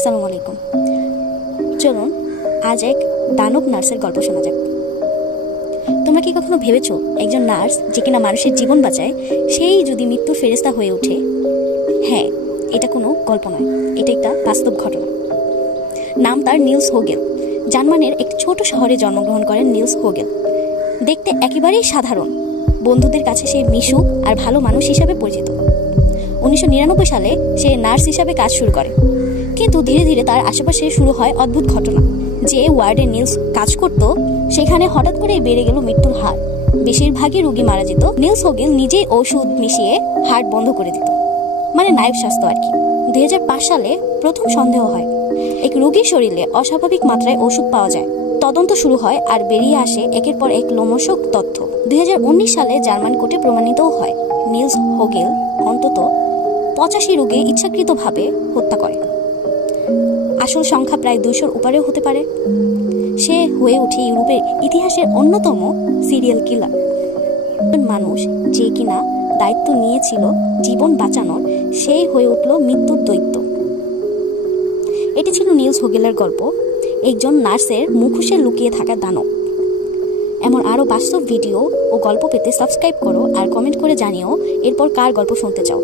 আসসালামু আলাইকুম। চলুন আজ এক দানব নার্সের গল্প শোনা যাক। তোমরা কি কখনো ভেবেছো একজন নার্স যে কিনা মানুষের জীবন বাঁচায়, সেই যদি মৃত্যুর ফেরেস্তা হয়ে ওঠে? হ্যাঁ, এটা কোনো গল্প নয়, এটা একটা বাস্তব ঘটনা। নাম তার নিলস হোগেল। জার্মানির একটি ছোট শহরে জন্মগ্রহণ করেন নিলস হোগেল। দেখতে একেবারেই সাধারণ, বন্ধুদের কাছে সে মিশুক আর ভালো মানুষ হিসাবে পরিচিত। 1999 সালে সে নার্স হিসাবে কাজ শুরু করে, কিন্তু ধীরে ধীরে তার আশেপাশে শুরু হয় অদ্ভুত ঘটনা। যে ওয়ার্ডে নিলস কাজ করত সেখানে হঠাৎ করেই বেড়ে গেল মৃত্যুর হার। বেশিরভাগই রোগী মারা যেত। নিলস হোগেল নিজেই ওষুধ মিশিয়ে হার্ট বন্ধ করে দিত, মানে নায়ক স্বাস্থ্য আর কি। 2005 সালে প্রথম সন্দেহ হয়, এক রোগীর শরীরে অস্বাভাবিক মাত্রায় ওষুধ পাওয়া যায়। তদন্ত শুরু হয় আর বেরিয়ে আসে একের পর এক লোমহর্ষক তথ্য। 2019 সালে জার্মান কোর্টে প্রমাণিতও হয় নিলস হোগেল অন্তত 85 রোগী ইচ্ছাকৃতভাবে হত্যা করে। আসল সংখ্যা প্রায় 200-র উপরেও হতে পারে। সে হয়ে ওঠে ইউরোপের ইতিহাসের অন্যতম সিরিয়াল কিলার। মানুষ যে কিনা দায়িত্ব নিয়েছিল জীবন বাঁচানোর, সেই হয়ে উঠল মৃত্যুর দৈত্য। এটি ছিল নিলস হোগেলের গল্প, একজন নার্সের মুখোশে লুকিয়ে থাকা দানব। এমন আরও বাস্তব ভিডিও ও গল্প পেতে সাবস্ক্রাইব করো আর কমেন্ট করে জানিও এরপর কার গল্প শুনতে চাও।